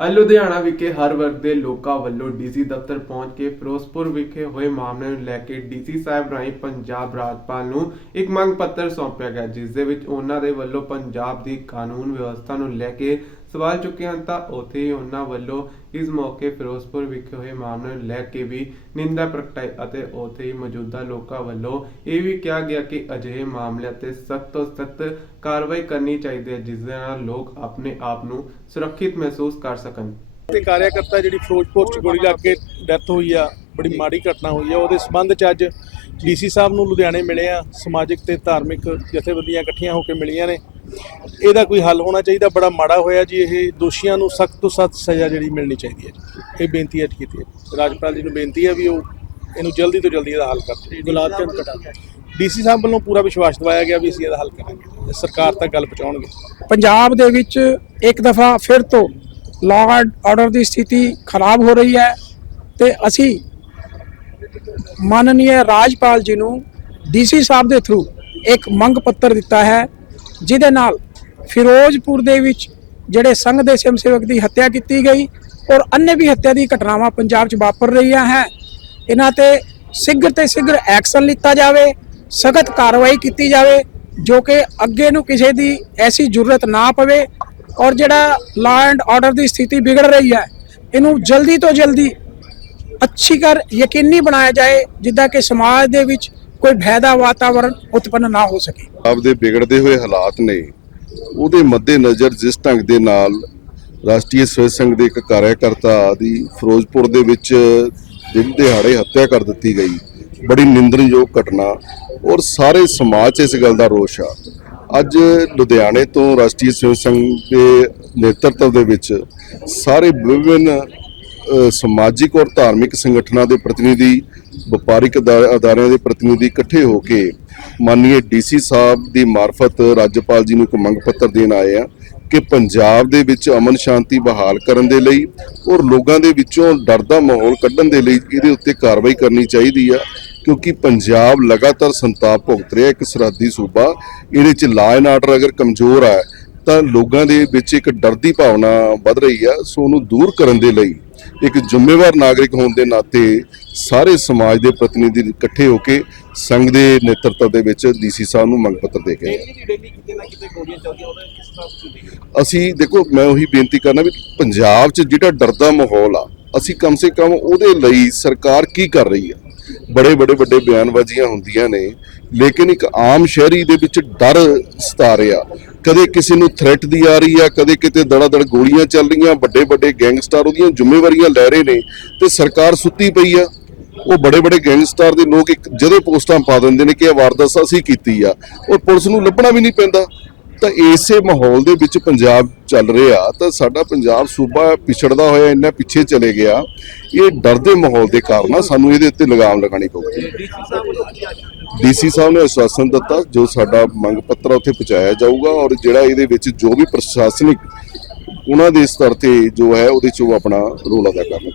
ਅੱਜ ਲੁਧਿਆਣਾ ਵਿਖੇ ਹਰ ਵਰਗ ਦੇ ਲੋਕਾਂ ਵੱਲੋਂ ਡੀਸੀ ਦਫ਼ਤਰ ਪਹੁੰਚ ਕੇ ਫਿਰੋਜ਼ਪੁਰ ਵਿਖੇ ਹੋਏ ਮਾਮਲੇ ਨੂੰ ਲੈ ਕੇ ਡੀਸੀ ਸਾਹਿਬ ਰਾਹੀਂ ਪੰਜਾਬ ਰਾਜਪਾਲ ਨੂੰ ਇੱਕ ਮੰਗ ਪੱਤਰ ਸੌਂਪਿਆ ਗਿਆ, ਜਿਸ ਦੇ ਵਿੱਚ ਉਹਨਾਂ ਦੇ ਵੱਲੋਂ ਪੰਜਾਬ ਦੀ ਕਾਨੂੰਨ ਵਿਵਸਥਾ ਨੂੰ ਲੈ ਕੇ ਸਵਾਲ ਚੁੱਕੇ ਹਨ ਤਾਂ ਉੱਥੇ ਉਹਨਾਂ ਵੱਲੋਂ ਇਸ ਮੌਕੇ ਫਿਰੋਜ਼ਪੁਰ ਵਿਖੇ ਹੋਏ ਮਾਮਲੇ ਨੂੰ ਲੈ ਕੇ ਵੀ ਨਿੰਦਾ ਪ੍ਰਗਟਾਈ ਅਤੇ ਉੱਥੇ ਹੀ ਮੌਜੂਦਾ ਲੋਕਾਂ ਵੱਲੋਂ ਇਹ ਵੀ ਕਿਹਾ ਗਿਆ ਕਿ ਅਜਿਹੇ ਮਾਮਲਿਆਂ ਤੇ ਸਖਤ ਤੋਂ ਸਖਤ ਕਾਰਵਾਈ ਕਰਨੀ ਚਾਹੀਦੀ ਹੈ, ਜਿਸ ਦੇ ਨਾਲ ਲੋਕ ਆਪਣੇ ਆਪ ਨੂੰ ਸੁਰੱਖਿਅਤ ਮਹਿਸੂਸ ਕਰ ਸਕਣ। ਤੇ ਕਾਰਿਆਕਰਤਾ ਜਿਹੜੀ ਫਿਰੋਜ਼ਪੁਰ ਚ ਗੋਲੀ ਲੱਗ ਕੇ ਡੈਥ ਹੋਈ ਆ, ਬੜੀ ਮਾੜੀ ਘਟਨਾ ਹੋਈ ਆ, ਉਹਦੇ ਸਬੰਧ ਚ ਅੱਜ ਡੀਸੀ ਸਾਹਿਬ ਨੂੰ ਲੁਧਿਆਣੇ ਮਿਲੇ ਆ ਸਮਾਜਿਕ ਤੇ ਧਾਰਮਿਕ ਜਥੇਬੰਦੀਆਂ ਇਕੱਠੀਆਂ ਹੋ ਕੇ ਮਿਲੀਆਂ ਨੇ। ਇਹਦਾ ਕੋਈ ਹੱਲ ਹੋਣਾ ਚਾਹੀਦਾ ਬੜਾ ਮਾੜਾ ਹੋਇਆ ਜੀ ਇਹ ਦੋਸ਼ੀਆਂ ਨੂੰ ਸਖਤ ਤੋਂ ਸਖਤ ਸਜ਼ਾ ਜਿਹੜੀ ਮਿਲਣੀ ਚਾਹੀਦੀ ਹੈ ਜੀ। ਇਹ ਬੇਨਤੀ ਅੱਜ ਕੀਤੀ ਹੈ। ਰਾਜਪਾਲ ਜੀ ਨੂੰ ਬੇਨਤੀ ਹੈ ਵੀ ਉਹ ਇਹਨੂੰ ਜਲਦੀ ਤੋਂ ਜਲਦੀ ਇਹਦਾ ਹੱਲ ਕਰਨ ਗੁਲਾਬ ਚੰਦ ਕਟਾ ਡੀਸੀ ਸਾਹਿਬ ਵੱਲੋਂ ਪੂਰਾ ਵਿਸ਼ਵਾਸ ਦਿਵਾਇਆ ਗਿਆ ਵੀ ਅਸੀਂ ਇਹਦਾ ਹੱਲ ਕਰਾਂਗੇ। ਸਰਕਾਰ ਤੱਕ ਗੱਲ ਪਹੁੰਚਾਉਣਗੇ। ਪੰਜਾਬ ਦੇ ਵਿੱਚ ਇੱਕ ਦਫਾ ਫਿਰ ਤੋਂ ਲਾਅ ਐਂਡ ਆਰਡਰ ਦੀ ਸਥਿਤੀ ਖਰਾਬ ਹੋ ਰਹੀ ਹੈ ਤੇ ਅਸੀਂ ਮਾਨਨੀय ਰਾਜਪਾਲ ਜੀ ਨੂੰ ਡੀਸੀ ਸਾਹਿਬ ਦੇ ਥਰੂ ਇੱਕ ਮੰਗ ਪੱਤਰ ਦਿੱਤਾ ਹੈ, ਜਿਹਦੇ ਨਾਲ ਫਿਰੋਜ਼ਪੁਰ ਦੇ ਵਿੱਚ ਜਿਹੜੇ ਸੰਘ ਦੇ ਸਿਮ ਦੀ ਹੱਤਿਆ ਕੀਤੀ ਗਈ ਔਰ ਅੰਨੇ ਵੀ ਹੱਤਿਆ ਦੀ ਘਟਨਾਵਾਂ ਪੰਜਾਬ 'ਚ ਵਾਪਰ ਰਹੀਆਂ ਹੈ। ਇਹਨਾਂ ਤੇ ਸਿੱਘਰ ਤੇ ਸਿੱਘਰ ਐਕਸ਼ਨ ਲਿੱਤਾ ਜਾਵੇ, ਸਖਤ ਕਾਰਵਾਈ ਕੀਤੀ ਜਾਵੇ, ਜੋ ਕਿ ਅੱਗੇ ਨੂੰ ਕਿਸੇ ਦੀ ਐਸੀ ਜ਼ਰੂਰਤ ਨਾ ਪਵੇ ਔਰ ਜਿਹੜਾ ਲਾ ਐਂਡ ਆਰਡਰ ਦੀ ਸਥਿਤੀ ਵਿਗੜ ਰਹੀ ਹੈ, ਇਹਨੂੰ ਜਲਦੀ ਤੋਂ ਜਲਦੀ ਅੱਛੀ ਕਰ ਯਕੀਨੀ ਬਣਾਇਆ ਜਾਏ, ਜਿੱਦਾਂ ਕਿ ਸਮਾਜ ਦੇ ਵਿੱਚ ਕੋਈ ਭੈ ਦਾ ਵਾਤਾਵਰਣ ਉਤਪੰਨ ਨਾ ਹੋ ਸਕੇ। ਆਪਦੇ ਵਿਗੜਦੇ ਹੋਏ ਹਾਲਾਤ ਨੇ। ਉਹਦੇ ਮੱਦੇਨਜ਼ਰ ਜਿਸ ਢੰਗ ਦੇ ਨਾਲ ਰਾਸ਼ਟਰੀ ਸਵੈ ਸੰਘ ਦੇ ਇੱਕ ਕਾਰਿਆਕਰਤਾ ਦੀ ਫਿਰੋਜ਼ਪੁਰ ਦੇ ਵਿੱਚ ਦਿਨ ਦਿਹਾੜੇ ਹੱਤਿਆ ਕਰ ਦਿੱਤੀ ਗਈ। ਬੜੀ ਨਿੰਦਣਯੋਗ ਘਟਨਾ ਔਰ ਸਾਰੇ ਸਮਾਜ 'ਚ ਇਸ ਗੱਲ ਦਾ ਰੋਸ਼ ਆ। ਅੱਜ ਲੁਧਿਆਣੇ ਤੋਂ ਰਾਸ਼ਟਰੀ ਸਵੈ ਸੰਘ ਦੇ ਨੇਤਰਤਵ ਦੇ ਵਿੱਚ ਸਾਰੇ ਵਿਭਿੰਨ ਸਮਾਜਿਕ ਔਰ ਧਾਰਮਿਕ ਸੰਗਠਨਾਂ ਦੇ ਪ੍ਰਤੀਨਿਧੀ, ਵਪਾਰਿਕ ਅਦਾ- ਅਦਾਰਿਆਂ ਦੇ ਪ੍ਰਤੀਨਿਧੀ ਇਕੱਠੇ ਹੋ ਕੇ ਮਾਨਨੀय ਡੀਸੀ ਸਾਹਿਬ ਦੀ ਮਾਰਫਤ ਰਾਜਪਾਲ ਜੀ ਨੂੰ ਇੱਕ ਮੰਗ ਪੱਤਰ ਦੇਣ ਆਏ ਆ ਕਿ ਪੰਜਾਬ ਦੇ ਵਿੱਚ ਅਮਨ ਸ਼ਾਂਤੀ ਬਹਾਲ ਕਰਨ ਦੇ ਲਈ ਔਰ ਲੋਕਾਂ ਦੇ ਵਿੱਚੋਂ ਡਰ ਦਾ ਮਾਹੌਲ ਕੱਢਣ ਦੇ ਲਈ ਇਹਦੇ ਉੱਤੇ ਕਾਰਵਾਈ ਕਰਨੀ ਚਾਹੀਦੀ ਆ, ਕਿਉਂਕਿ ਪੰਜਾਬ ਲਗਾਤਾਰ ਸੰਤਾਪ ਭੁਗਤ ਰਿਹਾ ਇੱਕ ਸਰਹੱਦੀ ਸੂਬਾ, ਇਹਦੇ ਚ ਲਾਅ ਐਂਡ ਆਰਡਰ ਅਗਰ ਕਮਜ਼ੋਰ ਹੈ ਤਾਂ ਲੋਕਾਂ ਦੇ ਵਿੱਚ ਇੱਕ ਡਰ ਦੀ ਭਾਵਨਾ ਵੱਧ ਰਹੀ ਆ ਸੋ ਉਹਨੂੰ ਦੂਰ ਕਰਨ ਦੇ ਲਈ ਇੱਕ ਜ਼ਿੰਮੇਵਾਰ ਨਾਗਰਿਕ ਹੋਣ ਦੇ ਨਾਤੇ ਸਾਰੇ ਸਮਾਜ ਦੇ ਪ੍ਰਤੀਨਿਧੀ ਇਕੱਠੇ ਹੋ ਕੇ ਸੰਘ ਦੇ ਨੇਤਰਤਵ ਦੇ ਵਿੱਚ ਡੀਸੀ ਸਾਹਿਬ ਨੂੰ ਮੰਗ ਪੱਤਰ ਦੇ ਆ। ਅਸੀਂ ਦੇਖੋ ਮੈਂ ਉਹੀ ਬੇਨਤੀ ਕਰਨਾ ਵੀ ਪੰਜਾਬ 'ਚ ਜਿਹੜਾ ਡਰ ਦਾ ਮਾਹੌਲ ਆ ਅਸੀਂ ਕਮ ਸੇ ਕਮ ਉਹਦੇ ਲਈ ਸਰਕਾਰ ਕੀ ਕਰ ਰਹੀ ਆ? ਬੜੇ ਬੜੇ ਵੱਡੇ ਬਿਆਨਬਾਜ਼ੀਆਂ ਹੁੰਦੀਆਂ ਨੇ ਲੇਕਿਨ ਇੱਕ ਆਮ ਸ਼ਹਿਰੀ ਦੇ ਵਿੱਚ ਡਰ ਸਤਾ ਰਿਹਾ। ਕਦੇ ਕਿਸੇ ਨੂੰ ਥ੍ਰੈਟ ਦੀ ਆ ਰਹੀ ਆ, ਕਦੇ ਕਿਤੇ ਦੜਾ ਦੜ ਗੋਲੀਆਂ ਚੱਲ ਰਹੀਆਂ ਵੱਡੇ ਵੱਡੇ ਗੈਂਗਸਟਰ ਉਹਦੀਆਂ ਜ਼ਿੰਮੇਵਾਰੀਆਂ ਲੈ ਰਹੇ ਨੇ ਤੇ ਸਰਕਾਰ ਸੁੱਤੀ ਪਈ ਆ। ਉਹ ਬੜੇ ਬੜੇ ਗੈਂਗਸਟਰ ਦੇ ਲੋਕ ਇੱਕ ਜਦੋਂ ਪੋਸਟਾਂ ਪਾ ਦਿੰਦੇ ਨੇ ਕਿ ਇਹ ਵਾਰਦਾਤ ਅਸੀਂ ਕੀਤੀ ਆ। ਉਹ ਪੁਲਿਸ ਨੂੰ ਲੱਭਣਾ ਵੀ ਨਹੀਂ ਪੈਂਦਾ। ਤਾਂ ਇਸੇ ਮਾਹੌਲ ਦੇ ਵਿੱਚ ਪੰਜਾਬ ਚੱਲ ਰਿਹਾ। ਤਾਂ ਸਾਡਾ ਪੰਜਾਬ ਸੂਬਾ ਪਿਛੜਦਾ ਹੋਇਆ, ਇੰਨਾ ਪਿੱਛੇ ਚਲੇ ਗਿਆ। ਇਹ ਡਰ ਦੇ ਮਾਹੌਲ ਦੇ ਕਾਰਨ ਸਾਨੂੰ ਇਹਦੇ ਉੱਤੇ ਲਗਾਮ ਲਗਾਣੀ ਪਊਗੀ। ਡੀਸੀ ਸਾਹਿਬ ਨੇ ਆਸ਼ਵਾਸਨ ਦਿੱਤਾ ਜੋ ਸਾਡਾ ਮੰਗ ਪੱਤਰ ਉੱਥੇ ਪਹੁੰਚਾਇਆ ਜਾਊਗਾ ਔਰ ਜਿਹੜਾ ਇਹਦੇ ਵਿੱਚ ਜੋ ਵੀ ਪ੍ਰਸ਼ਾਸਨਿਕ ਉਹਨਾਂ ਦੇ ਸਤਰ ਤੇ ਜੋ ਹੈ ਉਹਦੇ ਚ ਉਹ ਆਪਣਾ ਰੋਲ ਅਦਾ ਕਰਨਗੇ।